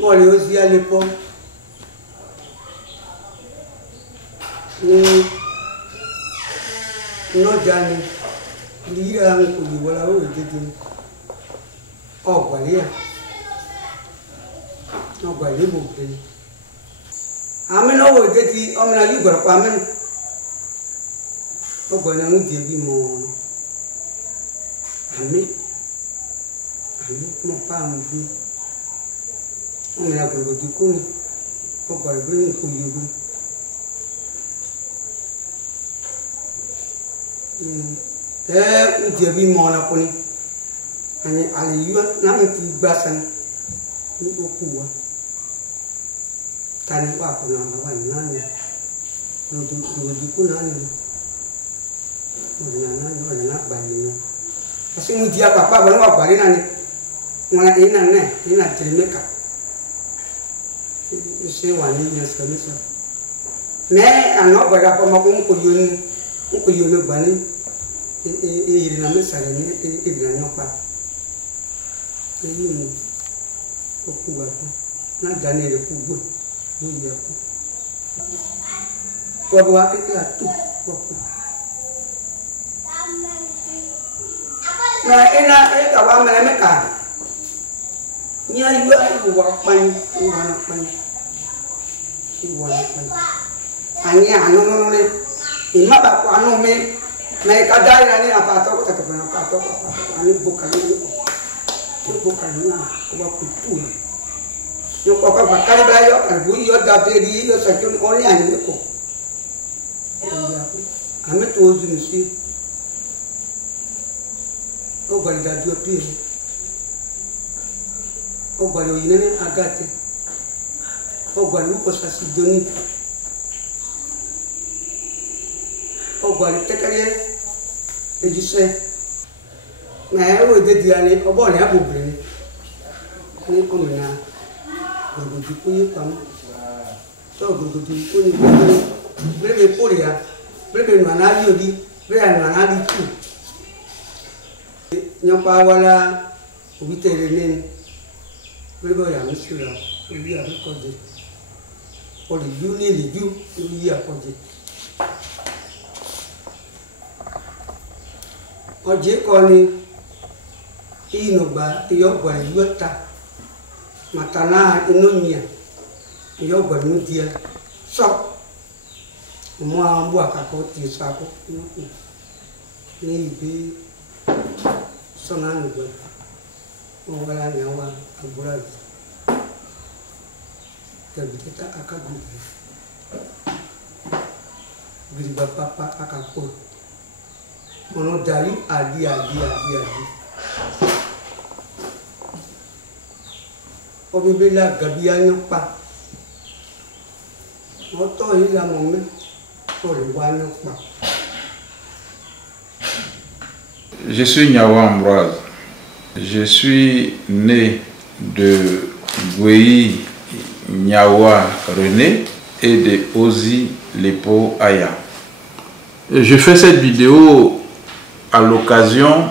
Moi, aussi à l'époque, nous jamais lire un coup de voilà où il était. Oh, voilà. Oh, voilà, vous plaît. Amen, oh, il était, on a eu quoi, amen. Oh, voilà, nous dit mon. Amen. Amen, mon pas me dit. On a gros du coup, on va le brûler pour you. Où tu as vu mon apponi? Allez, you are not a bassin. You go poor. Tani Papa, Nana. No, to do Kunani. Or not by you. I think with your papa, but not by any. When I in a net, in a Trimeka. Say one in your commission. Nay, I'm not but up on my uncle you look bunny. In a mess, I didn't know. Not done it who would. What do I get to? I want my America. Near you are walk fine, you want to find. You want to find. And yeah, no, in my back, I know me. Make a die and a part of the part of a book. Book and what could do. You walk up a caliber and we are that lady, you're second only and you go. I met those in the sea. Oh, but that you appear. Oh, but you never got it. Oh, but look what I done. Oh, but take a year. Did you say? I always did the alley of all apple brain. Come now. Go to put you come. So go to put you. Bring a polia. Bring an alley. Bring an alley too. Your power, we tell the name. We go, I'm sure. We are recorded. For the union, you are project. Or J. Connie. Inoba, Yoba, Yota, Matana, Inonia, Yoba, Nudia, so more work about this apple. Maybe some animal. Oh, well, I know a brother. The Vita Akabu. With Papa Akapo. Ono dari adi. Obibela gabianya pa. Oto ila momme. Wana pa. Je suis Nyawa Ambroise. Je suis né de Gwei Nyawa René et de Ozi Lepo Aya. Je fais cette vidéo à l'occasion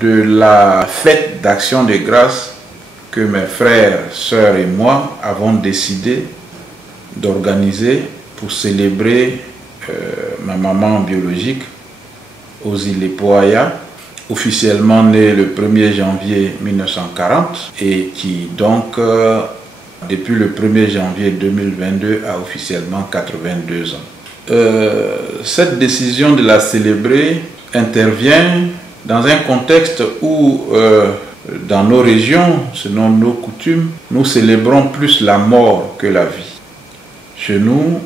de la fête d'action de grâce que mes frères, sœurs et moi avons décidé d'organiser pour célébrer ma maman biologique, Ozi Lepo Aya, officiellement née le 1er janvier 1940 et qui donc depuis le 1er janvier 2022 a officiellement 82 ans. Cette décision de la célébrer intervient dans un contexte où dans nos régions, selon nos coutumes, nous célébrons plus la mort que la vie. Chez nous,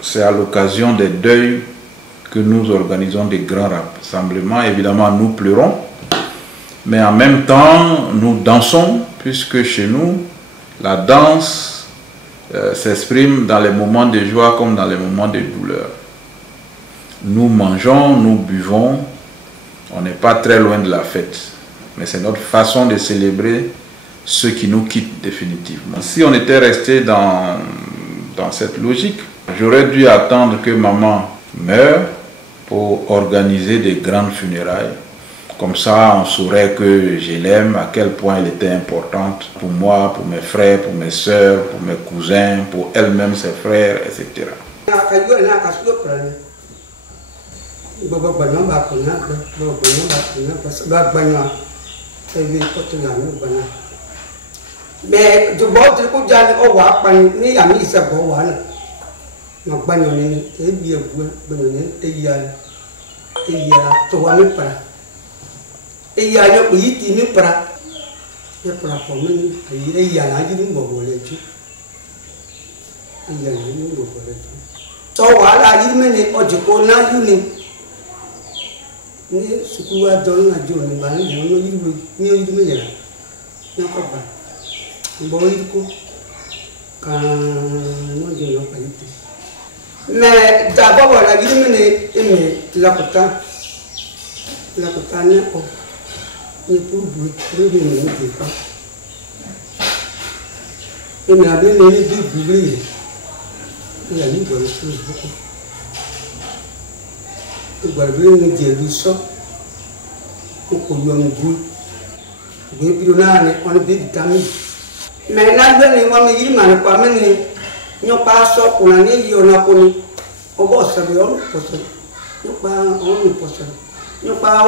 c'est à l'occasion des deuils que nous organisons des grands rassemblements. Évidemment, nous pleurons, mais en même temps, nous dansons, puisque chez nous, la danse s'exprime dans les moments de joie comme dans les moments de douleur. Nous mangeons, nous buvons, on n'est pas très loin de la fête, mais c'est notre façon de célébrer ceux qui nous quittent définitivement. Si on était resté dans cette logique, j'aurais dû attendre que maman meure pour organiser des grandes funérailles. Comme ça, on saurait que je l'aime, à quel point elle était importante pour moi, pour mes frères, pour mes soeurs, pour mes cousins, pour elle-même, ses frères, etc. Mais du bord de Kujani or walk by me, I miss a one. Not banyoning, a beer, a year to one para. A year, we eat in para. A para for me, a year, I didn't go for it. A year, I didn't go for it. So while I didn't or Jacona, you need Sukua Donna Johnny, but you near you. No, Papa. Boico, mais d'abord la guillemette est la cota, n'est pas pour vous, pas. Et mais la bien aimé de bouger, il a mis dans les choses beaucoup. Il va bien dire du sort, pour qu'on lui en boule. Vous voyez, on est bien déterminé. Mais là, je ne sais pas si je ne sais pas si je ne sais pas si je ne sais pas si je ne sais pas si je ne sais pas si je ne sais pas si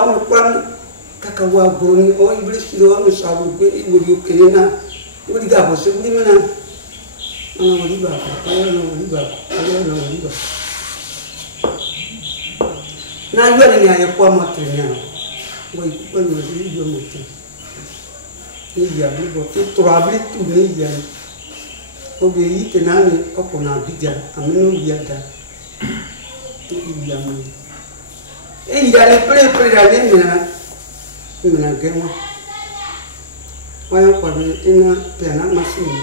je ne il y a trois tout il y a obéi tenane on a bidja ameno biada il y a et il y a les pré d'aller mais gema waya kwa ina pena machine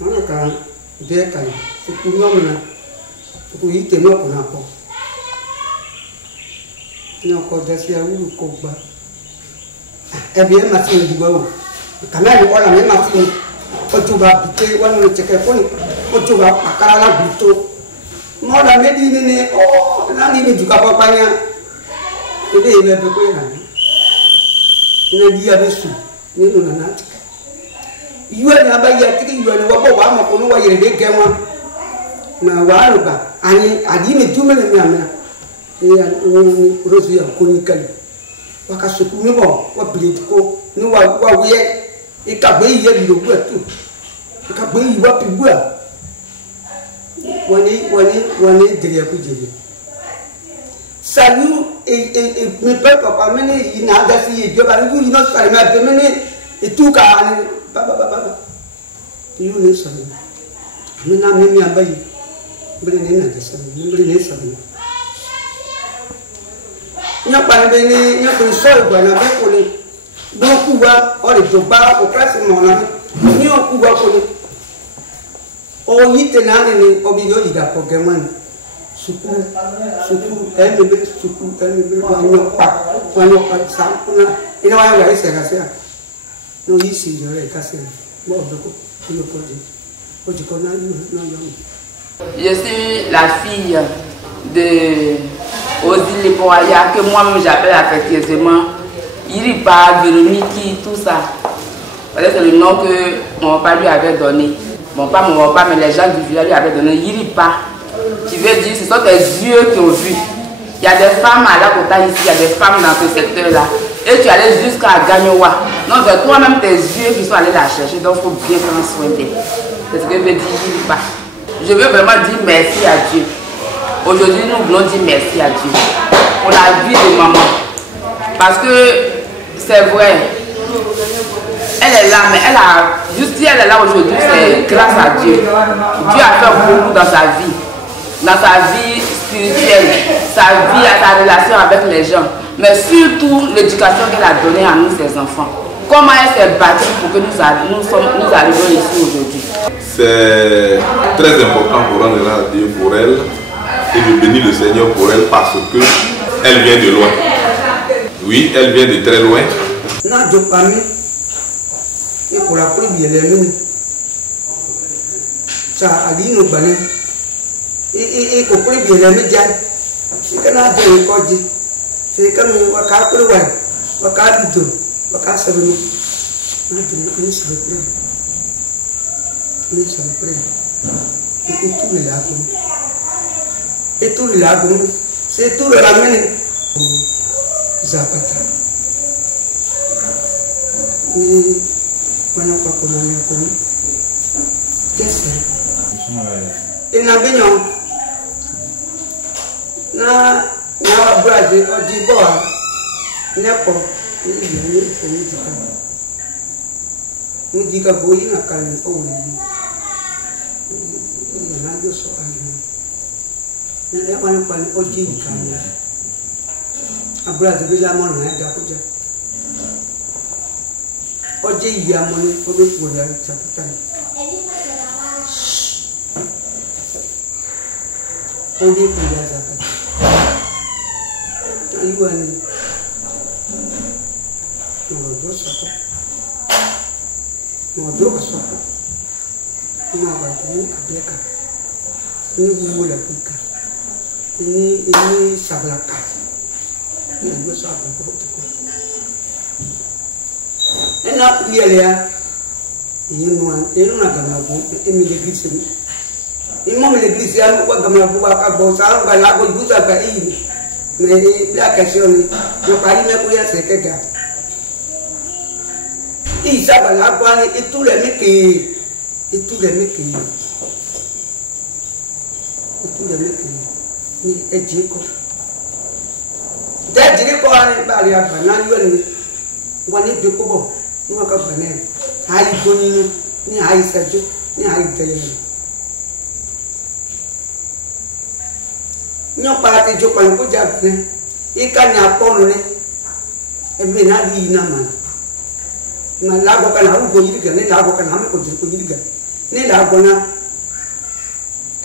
on ka be kai sukuno mena sukuyi teno kuna ko no ko dasia ulu ko ba et bien machine du baou quand même on a même machine otuba bité wanu cheke poni otuba akara la bito mo da medi ni o na ni du ka papanya ebe ile be ko na ni dia besu ni no na yuwa ni abaya tiki yuwa ni wabo wa mo ko no wa yere de genwa na wa ruba ani adini tumele mi amena ya ni rozu ya konikali wakasukumi bo wa bilitiko ni wa wiye ikagbe iye bilogu etu ikagbe iwa pigua wani dere ku jere salu me pe papa mene ina da si je ba yu ino sare ma pe mene etuka ani baba yu ne sare amena me mi abai bele ne na da sare bele ne sare nya pa be ni nya ko so igba na be ko ni do ku wa o le to ba o press mo na ni o ku wa ko ni o yi te na ni o bi yo ida ko geman suku elme wa nyo pa sa na ina wa se ka se no yi si yo re ka se mo do ko yo ko di o di ko na yo no yo. Je suis la fille de Ozile Poaya, que moi-même j'appelle affectueusement Iripa, Véronique, tout ça. C'est le nom que mon papa lui avait donné. Mon papa, mais les gens du village lui avaient donné Iripa. Qui veut dire, ce sont tes yeux qui ont vu. Il y a des femmes à la Kota ici, il y a des femmes dans ce secteur-là. Et tu allais jusqu'à Gagnoua. Donc c'est toi-même tes yeux qui sont allés la chercher. Donc il faut bien prendre soin d'elle. C'est ce que veut dire Iripa. Je veux vraiment dire merci à Dieu. Aujourd'hui, nous voulons dire merci à Dieu pour la vie de maman. Parce que c'est vrai, elle est là, mais elle a, juste si elle est là aujourd'hui, c'est grâce à Dieu. Dieu a fait beaucoup dans sa vie spirituelle, sa vie, sa relation avec les gens, mais surtout l'éducation qu'elle a donnée à nous, ses enfants. Comment elle s'est battue pour que nous arrivions ici aujourd'hui. C'est très important pour rendre grâce à Dieu pour elle et de bénir le Seigneur pour elle parce qu'elle vient de loin. Oui, elle vient de très loin. Et tout le lagon, c'est tout le ramène. Zapata. Ni wana kwa kuna yako. Yes. Ina binyo. Na brother ojiboa. Nepo ni dika. Ni dika boyi na kan o ni. Na yo so ayo. Ni wana kwa ojika. Abúlé àti bílá mọ́nà ẹ̀dá kọjá ọjọ́ ìyá mọ́ ní ọdún ìpòlẹ̀ àtàkùtà ọdún ìpòlẹ̀ àtàkùtà ayúwà ni ọ̀rọ̀dọ́ sọ́kọ́ ọ̀rọ̀dọ́ sọ́kọ́ ní àbàtà ní àbẹ́ka ní wúwo lẹ́kùnkà ní sàbàlàkà. Ena prière na gamago emi l'église ni imo l'église ya ko gamago ba ka bo sa ba la ko yuta ba yi mais la question ni yo pari me ko ya se kega i sa ba la ko ni et tous les mecs ni ejiko dajiri ko ani bari abana yoni wani be ko bo ni ka bane hayi goninu ni hayi sajo ni hayi tele nyo parate jo pa ko jabne ika ni aponu ni ebe na di na man ma lago kana ru go yiriga ni lago kana me ko dir ko yiriga ni lago na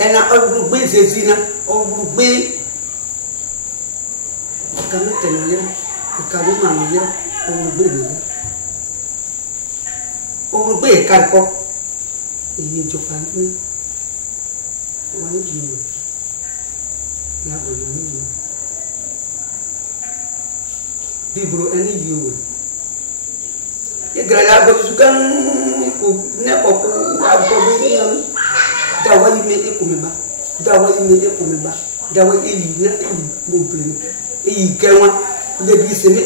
ena ogru gbe zezina ogru gbe kami tenalira kami manira ogbe karko iyi jopan ni wani jiwo ya bo ni bibro eni yiwo igrala go sukan ko ne ko go bi ni dawa ime ekomeba dawa eli na eli mo ble iyi kewa lebi se me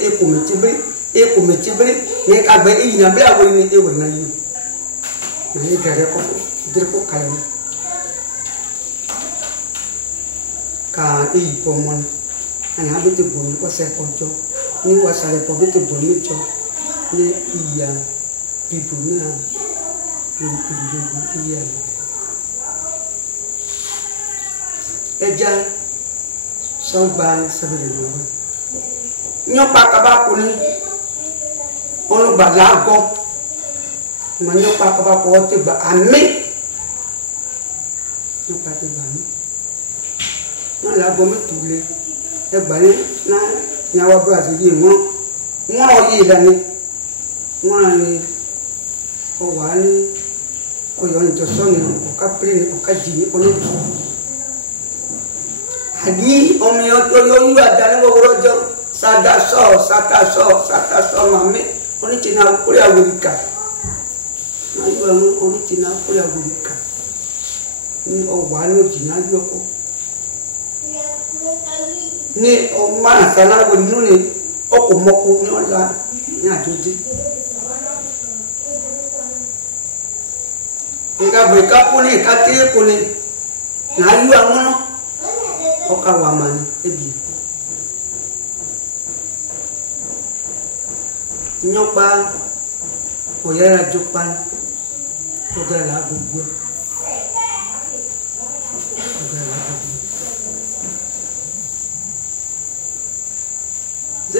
ekometibre ne ka gbe iyi na bla wo ni ewe na yi na ye gare ko dir ko kala ka iyi pomon ana bete bon ko se ko jo ni wa sale ko bete bon mi jo ni iya pipu na ni pipu iya eja sọgbà sẹbẹrẹ lọ́wọ́ nyọpa kaba kuni ọlọgba làgọ ma nyọpa kaba kọ ọtí gba àmì nyọpa ti gba àmì wọn làgọ mẹtù lé ẹgbà ní náà nyàwó abúlé àti yìí wọn ọyẹ ìlànà wọn àní ọwà ní ọyọ ìjọsọ ní ọkà péré ní ọkà jì ní ọlọdún. Adi omi yo adani wo rojo sada so mami oni tina kuri awurika ayo oni tina kuri awurika ni owa ni ojina yoko ni o ma sana wo ninu ni okomoko ni ola ni ajodi ega breka poni ka te poni na yu amono oka wa mani ebi nyopa oyara jopa ogara gbogbo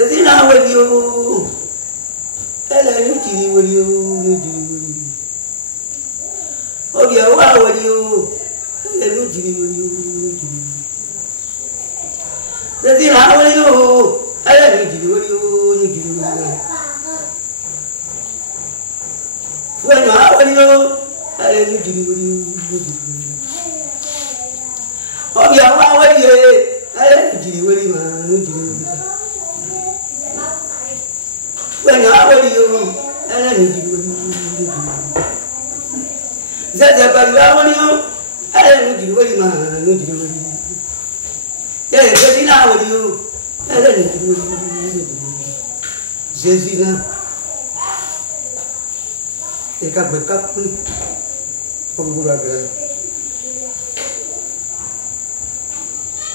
Jésus n'a pas dit, elle a eu qui dit, oh bien, elle a eu qui dit, Jésus n'a pas dit, elle a eu qui dit, bueno, abuelo, ale ni jiri obia wa ye, ale ni jiri wori ma no jiri. Bueno, abuelo, ale ni jiri wori. Zaza bari abuelo, ale ni jiri wori ma no jiri wori. Ye Jésus na abuelo, ale ni jiri wori. Jésus na et quand vous avez pour vous la grâce.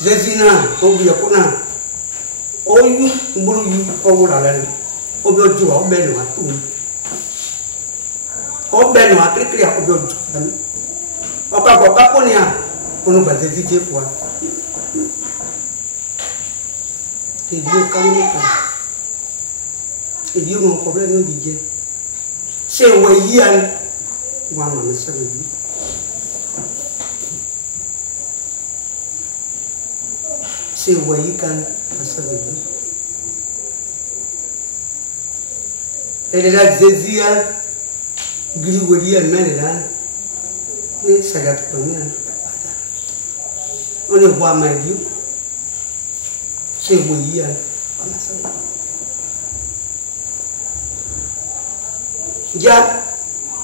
Jésus n'a pas oublié qu'on a oyu mburu pour vous la grâce. Obio joa obeno atu. Obeno akrikri obio joa. Opa papa konia ono ba Jésus je kwa. Et Dieu kamika. Et Dieu mon problème no dije. C'est Wayan, Wama Sabi. C'est Wayikan, Sabi. Elle est là, Zézia, Grigoria, Mélédan, mais ça y a tout le monde. On est voir ma vie. C'est Wayan, Wama Sabi. Ja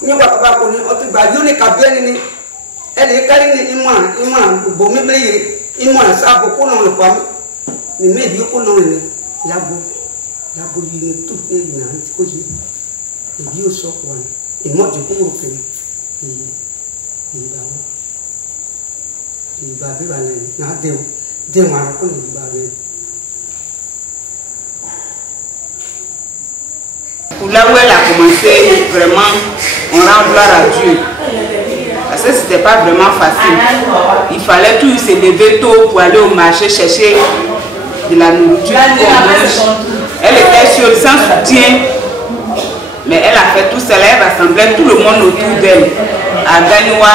ni wa ba ko ni o ti gba yo ni ka bi ni ele kari ni ima bo mi ble yiri ima sa bo ko no pa mi me bi ko no ni la bo yi ni tu e na ti ko ji e bi o so ko ni e mo je ko ro ke e ba be ba le na de ma ko ni ba le. Là où elle a commencé, vraiment, on rend gloire à Dieu. Parce que ce n'était pas vraiment facile. Il fallait toujours se lever tôt pour aller au marché chercher de la nourriture pour manger. Elle était seule, sans soutien. Mais elle a fait tout cela, elle rassemblait tout le monde autour d'elle. À Ganiwa,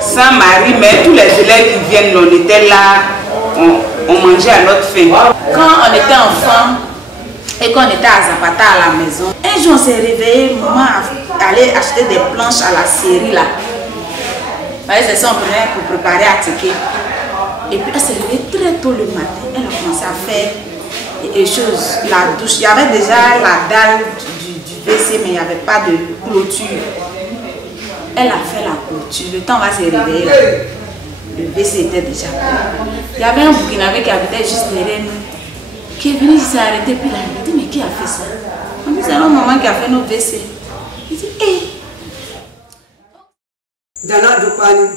sans mari, mais tous les élèves qui viennent, on était là, on mangeait à notre faim. Quand on était enfant, et qu'on était à Zapata à la maison, un jour on s'est réveillé, maman allait acheter des planches à la scierie là. C'est ça, on prenait pour préparer à ticket. Et puis elle s'est réveillée très tôt le matin, elle a commencé à faire des choses, la douche. Il y avait déjà la dalle du WC, mais il n'y avait pas de clôture. Elle a fait la clôture, le temps va se réveiller là. Le WC était déjà prêt. Il y avait un Burkinabé qui habitait juste derrière nous, qui est venu s'est arrêté, puis il a dit, mais qui a fait ça? On dit, c'est notre maman qui a fait nos WC. Il dit, hé! Dana Dopani,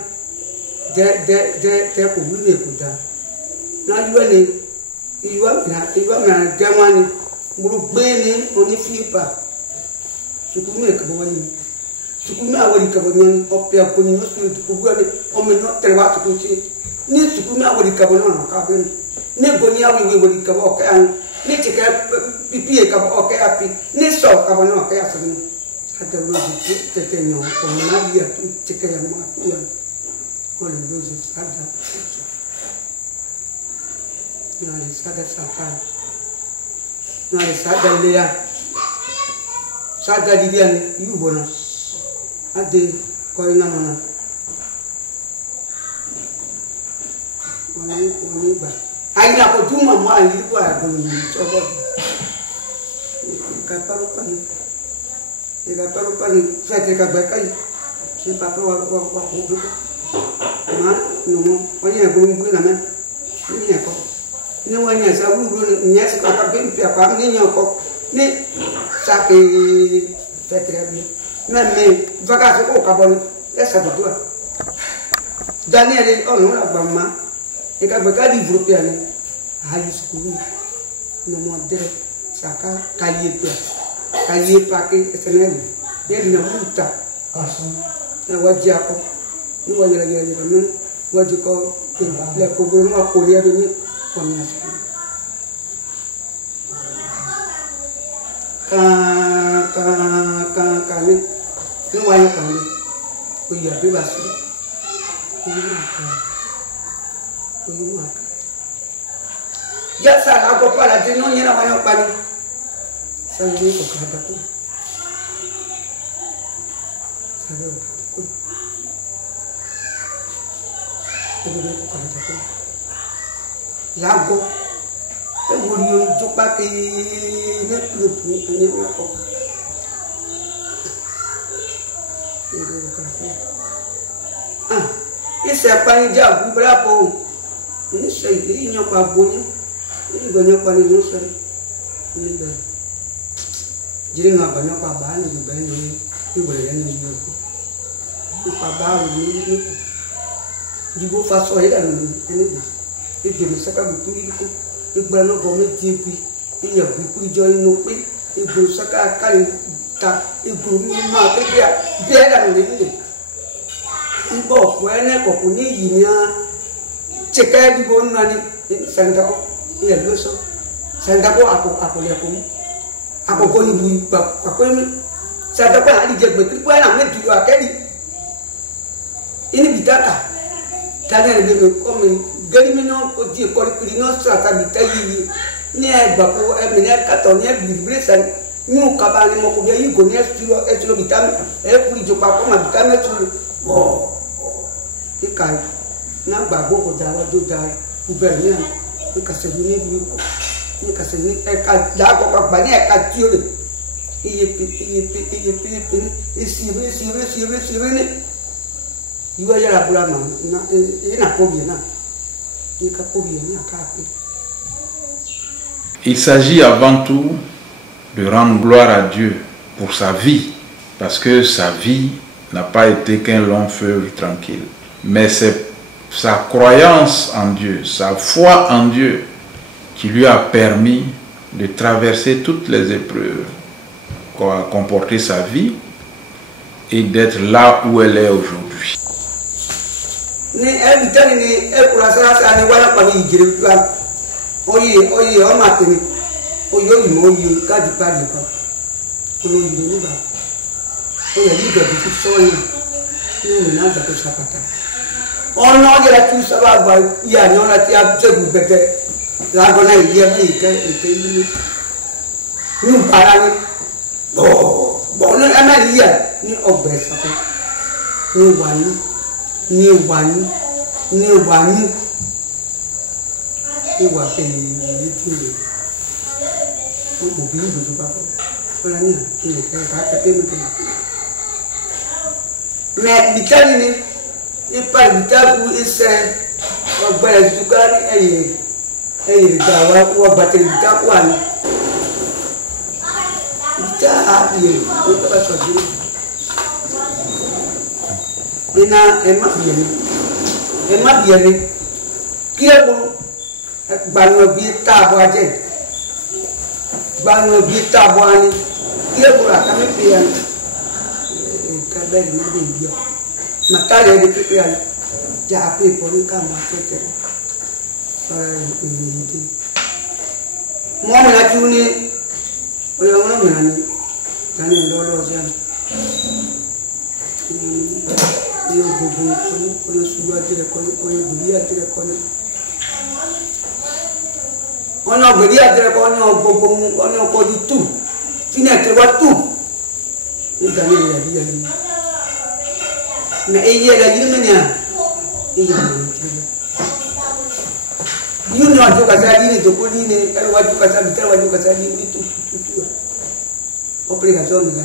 de Kubuni Kuta. Now you are Gamani, Burubeni, only Flipa. Sukumi Kaboni. Sukuma will Kaboni, Opia Kuni, Kubani, or may not tell what to say. Need Sukuma will Kabon, Cabin. Negonia will be Kabok and Nichika Pipi Kabok, Nisso Kabano, Castle. Had the roses taken on Navia to Chicken Matuan. All the roses had that. Now it's had a Sakai. Now it's had a layer. Saga Didian, you wanna. At the going on. I never do my mind, you are doing so. Caparopan. Il a pas le fait que Gabakai, c'est pas pour avoir non, on y a un groupe de main. Il n'y a pas. Nous, on y a ça, vous n'y a pas bien, puis à part, n'y a pas. Ni ça qui fait très bien. Même, vacances au Cabon, laisse-moi toi. Daniel, oh non, la maman, et Gabakai, il veut bien aller à high school. Non, moi, ça a cahier plat. Kaye pake esenel yeli na muta na wajako ni wajira men wajiko le ko bo ma ko le ni ko mi asu kan ni wa yo kan ni o ya be ba si o yi ma ka ya sa la ko para ti no ni na wa yo pa ni sa ni ko ka da ko sa ni ko Lago, eu vou lhe jogar aqui nem pro nem na copa. Isso é para já o brabo. Isso aí não para bonito. Ele ganhou para não ser. Ele jadi nggak banyak pabahan juga ini boleh yang ini pabahan ini juga faso ya kan ini ibu saka buku itu ibrano gome tipi iya buku join nopi ibu saka kali tak ibu ma kerja dia kan ini ibu kuene kok ini yinya cekai di gona ni sangka ko iya doso sangka ko aku lihat aku ko ibu aku ini sangka ko ali je betul ko ana men juga kali ini bitaka tanya lebih komen gari mino o di ko ri no strata bitayi ni e bapo e mene katon e bilbresan nu kabani mo ko bi go ni estilo bitam e kuri jo pa ko ma bitam e tu o e kai na gbagbo ko dawa jo dai u be ni an e ka se ni bi ko ni ka se ni e ka da ko ka ba ni e ka ti o de iye pi si ni iwa ya la bula ma na e na ko bi na. Il s'agit avant tout de rendre gloire à Dieu pour sa vie, parce que sa vie n'a pas été qu'un long feu tranquille, mais c'est sa croyance en Dieu, sa foi en Dieu qui lui a permis de traverser toutes les épreuves qu'a comporté sa vie et d'être là où elle est aujourd'hui. Ni evitani ni ekurasa sa ni wala pa ni jire plan oye o ma temi oye o mo oye ka di pa di pa o ni ni ba o ya di ga bi so ni na da ko sapata o no je la tu sa ba ya no la ti a je bu bete la go na ye bi ke ni para ni bo no ama ya ni o be sa ko ni wani ni wani iwa pe ni ti le o mo bi do ba ko ola ni ki le ka pe me mais bitani ni e pa bitaku ise o gba e tukari eye da wa bateri bitaku ani bita ye o ta ba so di ina ema bieni kia bulu banu bita boaje banu bita boani kia bulu kami pian kabel na dia matale de pian ja api poli kama tete para ini mo na juni oyo mo na ni tani lolo jan yo bubu ko suwa tire ko buria tire ko ono buria tire ko ono bubu ono ko di tu fina tire wa tu ni tani ya dia ni na eye la yimenya eye ni you know to ka sa ni to ko ni ka wa to ka sa bitara wa to ka sa ni tu obligación ni ka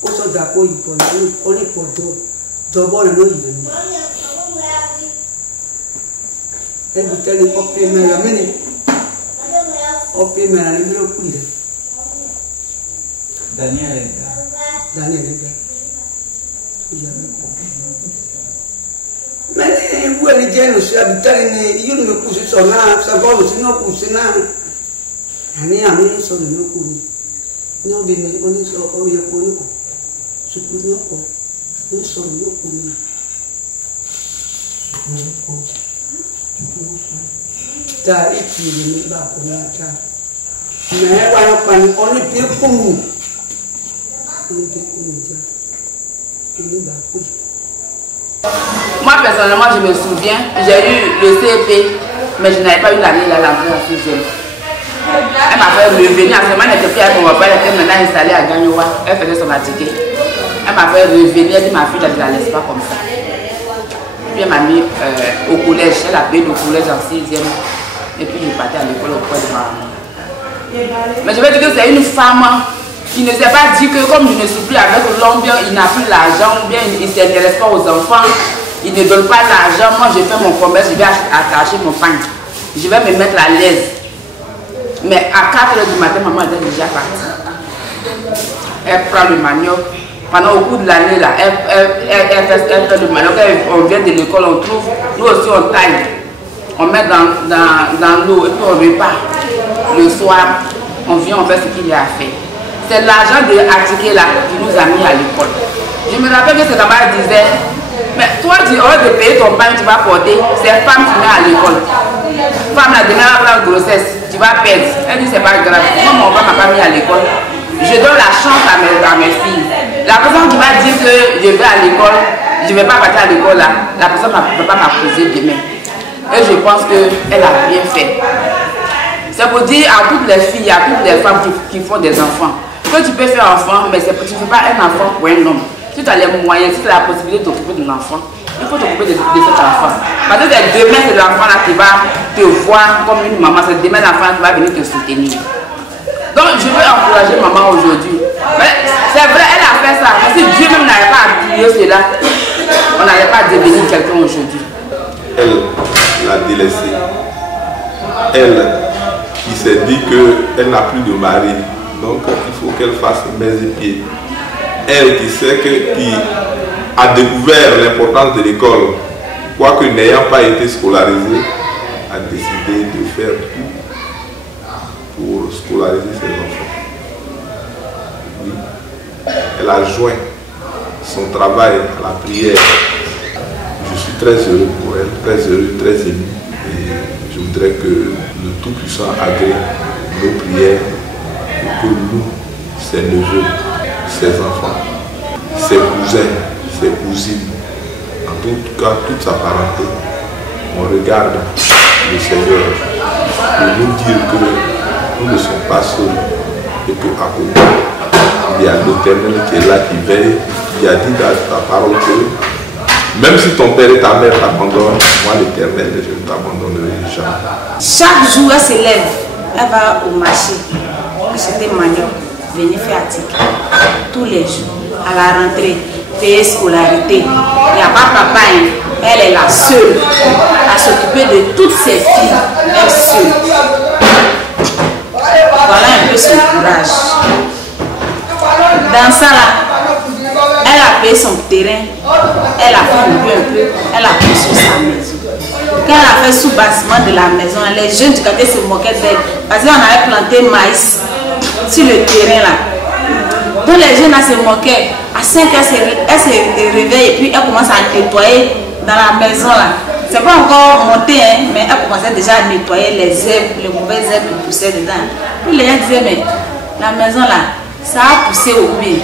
o so da ko ipo oni podo dobo na no yide ni e bitali ko pe me la meni o pe me na ni lo kuli Daniel ya meni bu ni je no sia bitali ni you no ku so na sa bo no sino ku sina ani so no ku ni obi ni oni so o ye ko ni ko supuru ko ni so no ku ni ta iki ni ba ko na ta Mais on est bien pour nous. Moi personnellement, je me souviens, j'ai eu le CEP, mais je n'avais pas eu l'année là, l'entrée en 6e. Elle m'a fait revenir, à ce moment elle n'était plus avec mon père, elle était maintenant installée à Gagnoua, elle faisait son atelier. Elle m'a fait revenir, elle dit ma fille, je ne la laisse pas comme ça. Puis elle m'a mis au collège, elle a payé le collège en 6e, et puis je partais à l'école auprès de ma maman. Mais je vais dire que c'est une femme qui ne s'est pas dit que comme je ne suis plus avec l'homme, bien il n'a plus l'argent, ou bien il ne s'intéresse pas aux enfants, il ne donne pas l'argent. Moi je fais mon commerce, je vais attacher mon pain, je vais me mettre à l'aise. Mais à 4 h du matin, maman était déjà partie. Elle prend le manioc. Pendant au cours de l'année, là, elle fait le manioc. On vient de l'école, on trouve, nous aussi on taille. On met dans l'eau et puis on repart. Le soir, on vient, on fait ce qu'il y a à faire. C'est l'argent de Atiké là qui nous a mis à l'école. Je me rappelle que cette maman disait, mais toi, tu aurais de payer ton pain, tu vas porter. C'est femme qui met à l'école. Femme là, demain, elle va grossesse, tu vas perdre. Elle dit, c'est pas grave. Moi, mon père m'a pas mis à l'école. Je donne la chance à mes filles. La personne qui va dire que je vais à l'école, je ne vais pas partir à l'école là, la personne ne peut pas m'accuser demain. Et je pense qu'elle a bien fait. C'est pour dire à toutes les filles, à toutes les femmes qui font des enfants, que tu peux faire enfant, mais tu ne fais pas un enfant pour un homme. Si tu as les moyens, si tu as la possibilité de t'occuper d'un enfant, il faut t'occuper de cet enfant. Parce que demain, c'est l'enfant là qui va te voir comme une maman. C'est demain l'enfant qui va venir te soutenir. Donc, je veux encourager maman aujourd'hui. C'est vrai, elle a fait ça. Mais si Dieu même n'avait pas appuyé cela, on n'allait pas devenir quelqu'un aujourd'hui. Elle l'a délaissée. Elle qui s'est dit qu'elle n'a plus de mari. Donc, il faut qu'elle fasse mains et pieds. Elle qui sait qui a découvert l'importance de l'école, quoique n'ayant pas été scolarisée, a décidé de faire tout pour scolariser ses enfants. Oui. Elle a joint son travail à la prière. Je suis très heureux pour elle, très heureux, très ému. Et je voudrais que le Tout-Puissant agrée nos prières pour que nous, ses neveux, ses enfants, ses cousins, ses cousines, en tout cas toute sa parenté, on regarde le Seigneur pour nous dire que nous ne sommes pas seuls et qu'à côté, il y a l'Éternel qui est là, qui veille, qui a dit dans ta parole que même si ton père et ta mère t'abandonnent, moi l'Éternel, je ne t'abandonnerai jamais. Chaque jour, elle se lève, elle va au marché, acheter manioc, venir faire Atiké. Tous les jours, à la rentrée, payer scolarité. Il n'y a pas papa, hein. Elle est la seule à s'occuper de toutes ses filles, elle seule. Voilà un peu son courage. Dans ça là, elle a payé son terrain, elle a fait un peu, elle a construit sa maison. Quand elle a fait sous-bassement de la maison, les jeunes du quartier se moquaient d'elle parce qu'on avait planté maïs sur le terrain là. Donc les jeunes là se moquaient. À 5 heures, elle se réveille et puis elle commence à nettoyer dans la maison là. C'est pas encore monté, hein, mais elle commençait déjà à nettoyer les herbes, les mauvaises herbes qui poussaient dedans. Puis les gens disaient, mais la maison là, ça a poussé au mur.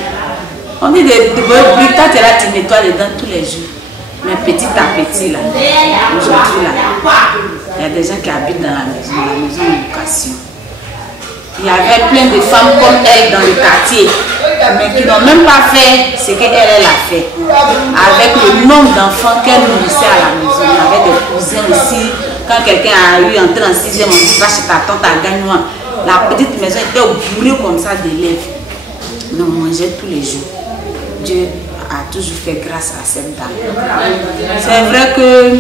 On dit de bruit, quand tu es là, tu nettoies dedans tous les jours. Mais petit à petit là, aujourd'hui là, il y a des gens qui habitent dans la maison en location. Il y avait plein de femmes comme elle dans le quartier, mais qui n'ont même pas fait ce qu'elle a fait. Avec le nombre d'enfants qu'elle nourrissait à la maison, on avait des cousins aussi. Quand quelqu'un a eu entré en 6e, on dit va chez ta tante à Gagnoua. La petite maison était bourrée comme ça d'élèves. Mais on mangeait tous les jours. Dieu a toujours fait grâce à cette dame. C'est vrai que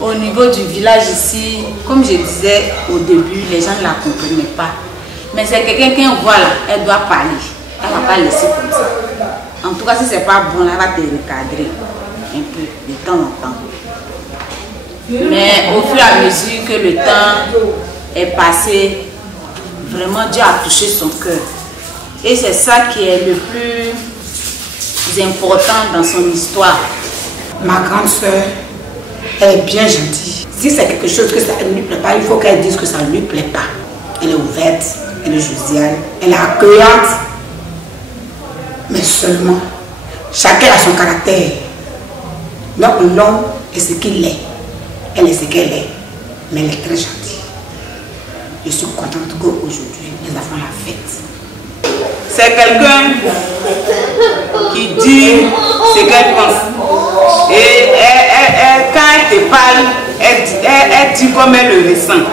au niveau du village ici, comme je disais au début, les gens ne la comprenaient pas. Mais c'est quelqu'un qui voit là, elle doit parler. Elle ne va pas laisser comme ça. En tout cas, si ce n'est pas bon, elle va te recadrer un peu de temps en temps. Mais au fur et à mesure que le temps est passé, vraiment Dieu a touché son cœur. Et c'est ça qui est le plus important dans son histoire. Ma grande soeur, elle est bien gentille. Si c'est quelque chose que ça ne lui plaît pas, il faut qu'elle dise que ça ne lui plaît pas. Elle est ouverte. elle est joviale, elle est accueillante, mais seulement, chacun a son caractère. Donc l'homme est ce qu'il est, elle est ce qu'elle est, mais elle est très gentille. Je suis contente qu'aujourd'hui, les enfants la fête. C'est quelqu'un qui dit ce qu'elle pense. Et quand elle te parle, elle dit comme elle le ressent.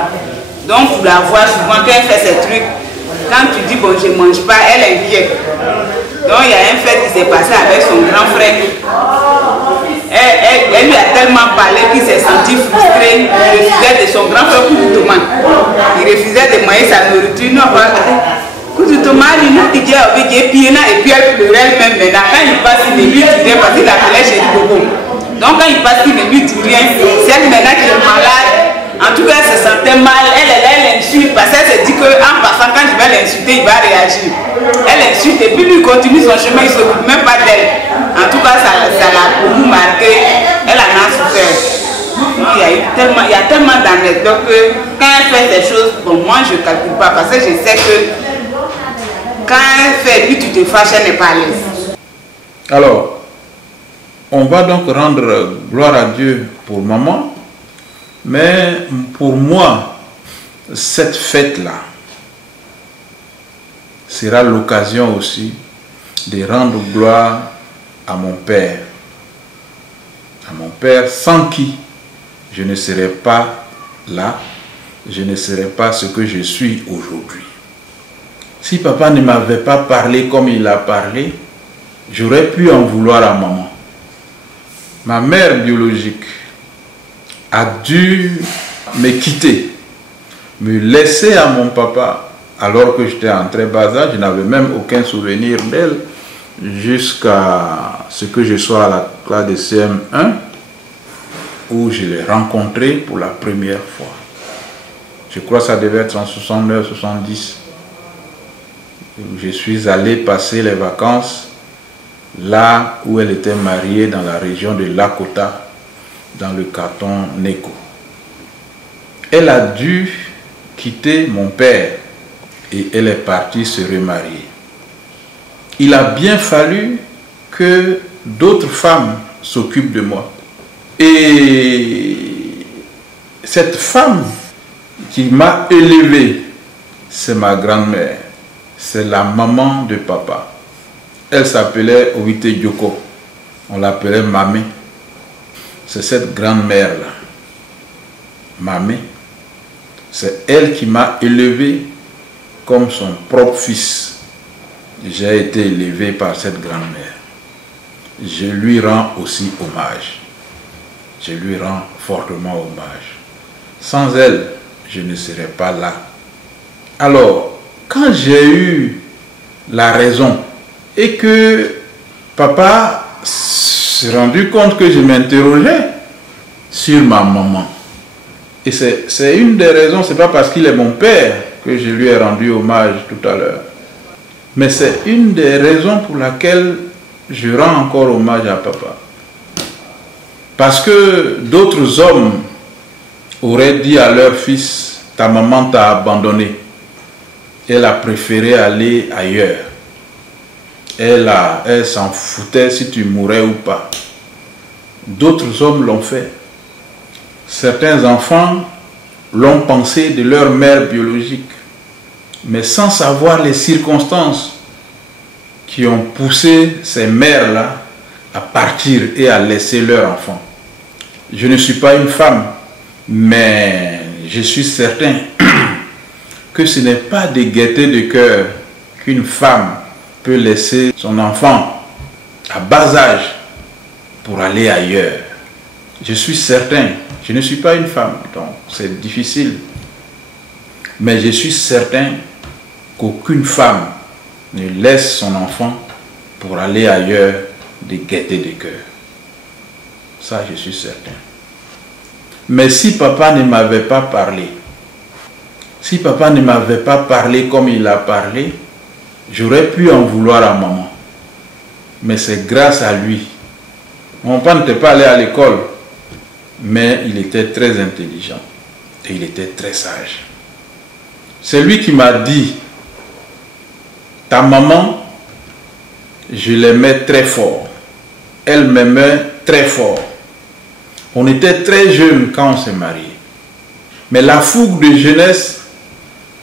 Donc pour la voir souvent quand elle fait ses trucs, quand tu dis bon je ne mange pas, elle est inquiète. Donc il y a un fait qui s'est passé avec son grand frère. Elle lui a tellement parlé qu'il s'est senti frustré. Il refusait de son grand frère coup de tomate. Il refusait de manger sa nourriture. Non, coup de tomate, il n'a dit qu'il y a et puis elle pleurait elle-même maintenant. Quand il passe, il ne lui dit rien parce qu'il appelait chez Bobo. Donc quand il passe, il ne lui dit rien. C'est elle maintenant qui est malade. En tout cas, elle se sentait mal. Elle insulte parce qu'elle se dit qu'en passant, quand je vais l'insulter, il va réagir. Elle insulte et puis lui continue son chemin, il ne s'occupe même pas d'elle. En tout cas, ça l'a beaucoup marqué. Elle en a souffert. Il y a tellement d'anecdotes que quand elle fait des choses, bon, moi je ne calcule pas parce que je sais que quand elle fait, lui tu te fâches, elle n'est pas à l'aise. Alors, on va donc rendre gloire à Dieu pour maman. Mais pour moi, cette fête-là sera l'occasion aussi de rendre gloire à mon père. À mon père sans qui je ne serais pas là, je ne serais pas ce que je suis aujourd'hui. Si papa ne m'avait pas parlé comme il a parlé, j'aurais pu en vouloir à maman. Ma mère biologique a dû me quitter, me laisser à mon papa alors que j'étais en très bas âge. Je n'avais même aucun souvenir d'elle jusqu'à ce que je sois à la classe de CM1 où je l'ai rencontré pour la première fois. Je crois que ça devait être en 69-70. Je suis allé passer les vacances là où elle était mariée dans la région de Lakota, dans le canton Neko. Elle a dû quitter mon père et elle est partie se remarier. Il a bien fallu que d'autres femmes s'occupent de moi. Et cette femme qui m'a élevé, c'est ma grand-mère. C'est la maman de papa. Elle s'appelait Owite Djoko. On l'appelait Mamé. C'est cette grand-mère-là, Mamé, c'est elle qui m'a élevé comme son propre fils. J'ai été élevé par cette grand-mère. Je lui rends aussi hommage. Je lui rends fortement hommage. Sans elle, je ne serais pas là. Alors, quand j'ai eu la raison et que papa s'est rendu compte que je m'interrogeais sur ma maman. Et c'est une des raisons, c'est pas parce qu'il est mon père que je lui ai rendu hommage tout à l'heure. Mais c'est une des raisons pour laquelle je rends encore hommage à papa. Parce que d'autres hommes auraient dit à leur fils, ta maman t'a abandonné. Elle a préféré aller ailleurs. Elle s'en foutait si tu mourais ou pas. D'autres hommes l'ont fait. Certains enfants l'ont pensé de leur mère biologique, mais sans savoir les circonstances qui ont poussé ces mères-là à partir et à laisser leur enfant. Je ne suis pas une femme, mais je suis certain que ce n'est pas de gaieté de cœur qu'une femme peut laisser son enfant à bas âge pour aller ailleurs. Je suis certain, je ne suis pas une femme, donc c'est difficile, mais je suis certain qu'aucune femme ne laisse son enfant pour aller ailleurs de gaieté de cœur. Ça, je suis certain. Mais si papa ne m'avait pas parlé, si papa ne m'avait pas parlé comme il a parlé, j'aurais pu en vouloir à maman. Mais c'est grâce à lui. Mon père n'était pas allé à l'école, mais il était très intelligent et il était très sage. C'est lui qui m'a dit ta maman, je l'aimais très fort. Elle m'aimait très fort. On était très jeunes quand on s'est mariés. Mais la fougue de jeunesse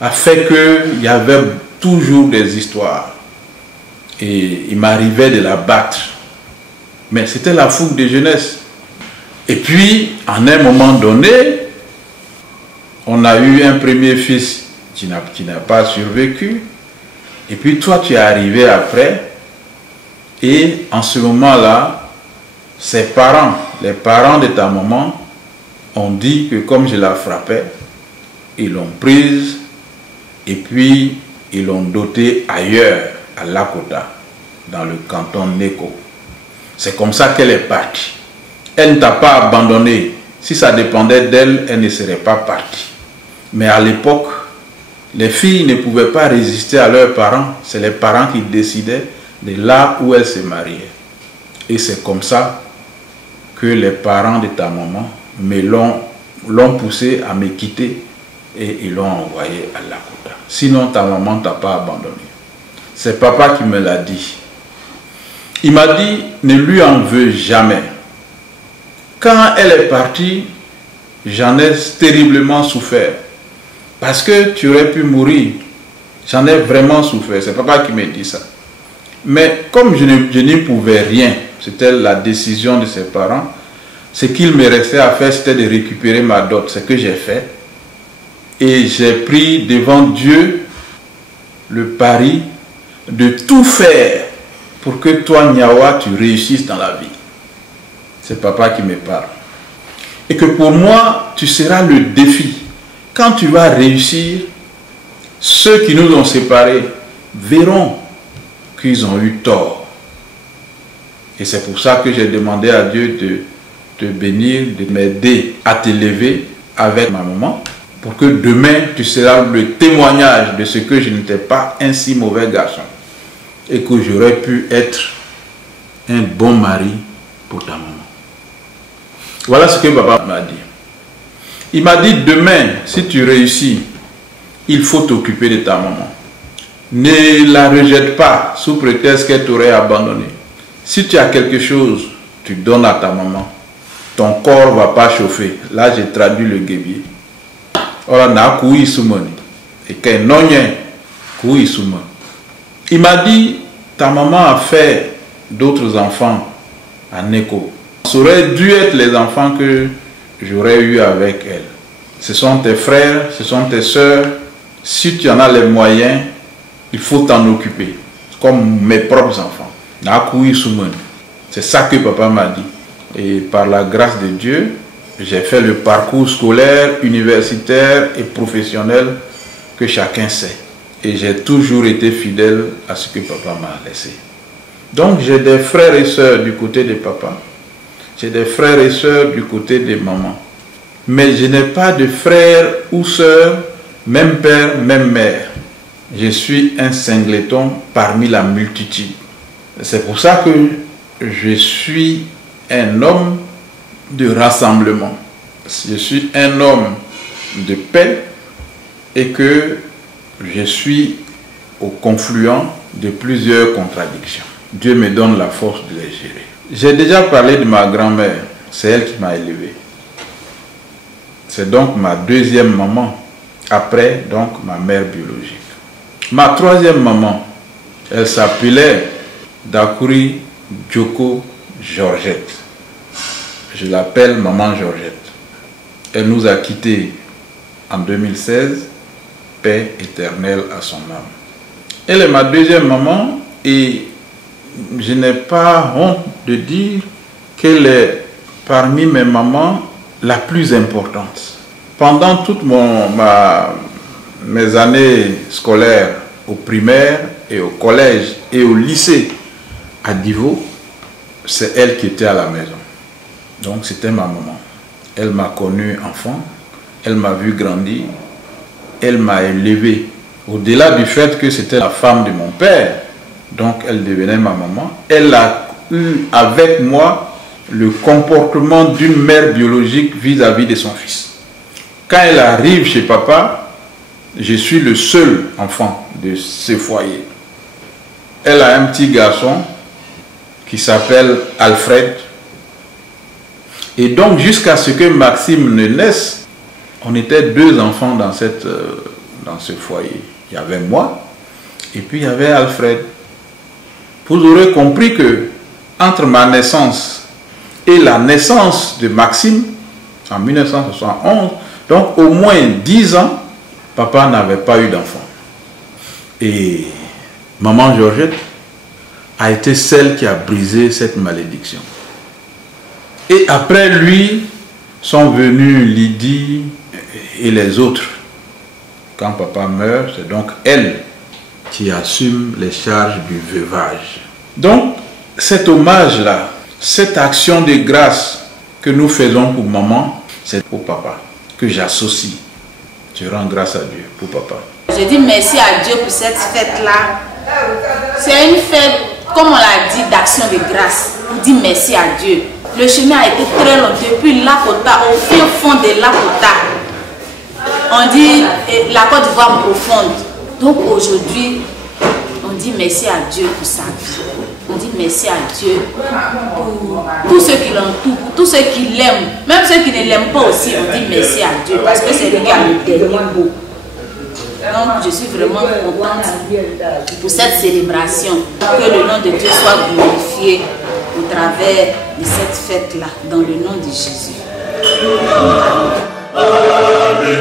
a fait qu'il y avait toujours des histoires. Et il m'arrivait de la battre. Mais c'était la fougue de jeunesse. Et puis, en un moment donné, on a eu un premier fils qui n'a pas survécu. Et puis toi, tu es arrivé après. Et en ce moment-là, ses parents, les parents de ta maman, ont dit que comme je la frappais, ils l'ont prise et puis ils l'ont dotée ailleurs, à Lakota, dans le canton Neko. C'est comme ça qu'elle est partie. Elle ne t'a pas abandonné. Si ça dépendait d'elle, elle ne serait pas partie. Mais à l'époque, les filles ne pouvaient pas résister à leurs parents. C'est les parents qui décidaient de là où elles se mariaient. Et c'est comme ça que les parents de ta maman l'ont poussé à me quitter et ils l'ont envoyé à Lakota. Sinon, ta maman ne t'a pas abandonné. C'est papa qui me l'a dit. Il m'a dit, ne lui en veux jamais. Quand elle est partie, j'en ai terriblement souffert. Parce que tu aurais pu mourir. J'en ai vraiment souffert. C'est papa qui me dit ça. Mais comme je n'y pouvais rien, c'était la décision de ses parents, ce qu'il me restait à faire, c'était de récupérer ma dot. C'est ce que j'ai fait. Et j'ai pris devant Dieu le pari de tout faire pour que toi, Nyawa, tu réussisses dans la vie. C'est papa qui me parle. Et que pour moi, tu seras le défi. Quand tu vas réussir, ceux qui nous ont séparés verront qu'ils ont eu tort. Et c'est pour ça que j'ai demandé à Dieu de te bénir, de m'aider à t'élever avec ma maman, pour que demain, tu seras le témoignage de ce que je n'étais pas un si mauvais garçon. Et que j'aurais pu être un bon mari pour ta maman. Voilà ce que papa m'a dit. Il m'a dit, demain, si tu réussis, il faut t'occuper de ta maman. Ne la rejette pas sous prétexte qu'elle t'aurait abandonné. Si tu as quelque chose, tu donnes à ta maman. Ton corps ne va pas chauffer. Là, j'ai traduit le guébier. Il m'a dit, ta maman a fait d'autres enfants à Neko. Ça aurait dû être les enfants que j'aurais eu avec elle. Ce sont tes frères, ce sont tes soeurs. Si tu en as les moyens, il faut t'en occuper. Comme mes propres enfants. C'est ça que papa m'a dit. Et par la grâce de Dieu, j'ai fait le parcours scolaire, universitaire et professionnel que chacun sait. Et j'ai toujours été fidèle à ce que papa m'a laissé. Donc j'ai des frères et sœurs du côté de papa. J'ai des frères et sœurs du côté de maman. Mais je n'ai pas de frères ou sœurs, même père, même mère. Je suis un singleton parmi la multitude. C'est pour ça que je suis un homme de rassemblement. Je suis un homme de paix et que je suis au confluent de plusieurs contradictions. Dieu me donne la force de les gérer. J'ai déjà parlé de ma grand-mère. C'est elle qui m'a élevé. C'est donc ma deuxième maman, après donc ma mère biologique. Ma troisième maman, elle s'appelait Dakuri Djoko Georgette. Je l'appelle maman Georgette. Elle nous a quittés en 2016, paix éternelle à son âme. Elle est ma deuxième maman et je n'ai pas honte de dire qu'elle est parmi mes mamans la plus importante. Pendant toutes mes années scolaires au primaire et au collège et au lycée à Divo, c'est elle qui était à la maison. Donc c'était ma maman. Elle m'a connu enfant, elle m'a vu grandir, elle m'a élevé. Au-delà du fait que c'était la femme de mon père, donc elle devenait ma maman, elle a eu avec moi le comportement d'une mère biologique vis-à-vis de son fils. Quand elle arrive chez papa, je suis le seul enfant de ce foyer. elle a un petit garçon qui s'appelle Alfred. Et donc, jusqu'à ce que Maxime ne naisse, on était 2 enfants dans ce foyer. Il y avait moi, et puis il y avait Alfred. Vous aurez compris que entre ma naissance et la naissance de Maxime, en 1971, donc au moins 10 ans, papa n'avait pas eu d'enfant. Et maman Georgette a été celle qui a brisé cette malédiction. Et après lui, sont venus Lydie et les autres. Quand papa meurt, c'est donc elle qui assume les charges du veuvage. Donc, cet hommage-là, cette action de grâce que nous faisons pour maman, c'est pour papa, que j'associe. Je rends grâce à Dieu pour papa. Je dis merci à Dieu pour cette fête-là. C'est une fête, comme on l'a dit, d'action de grâce. On dit merci à Dieu. Le chemin a été très long, depuis Lakota, au fin fond de Lakota. On dit la Côte d'Ivoire profonde. Donc aujourd'hui, on dit merci à Dieu pour sa vie. On dit merci à Dieu pour tous ceux qui l'entourent, pour tous ceux qui l'aiment. Même ceux qui ne l'aiment pas aussi, on dit merci à Dieu parce que c'est lui qui a le dernier mot. Donc je suis vraiment contente pour cette célébration. Que le nom de Dieu soit glorifié au travers de cette fête-là, dans le nom de Jésus. Amen.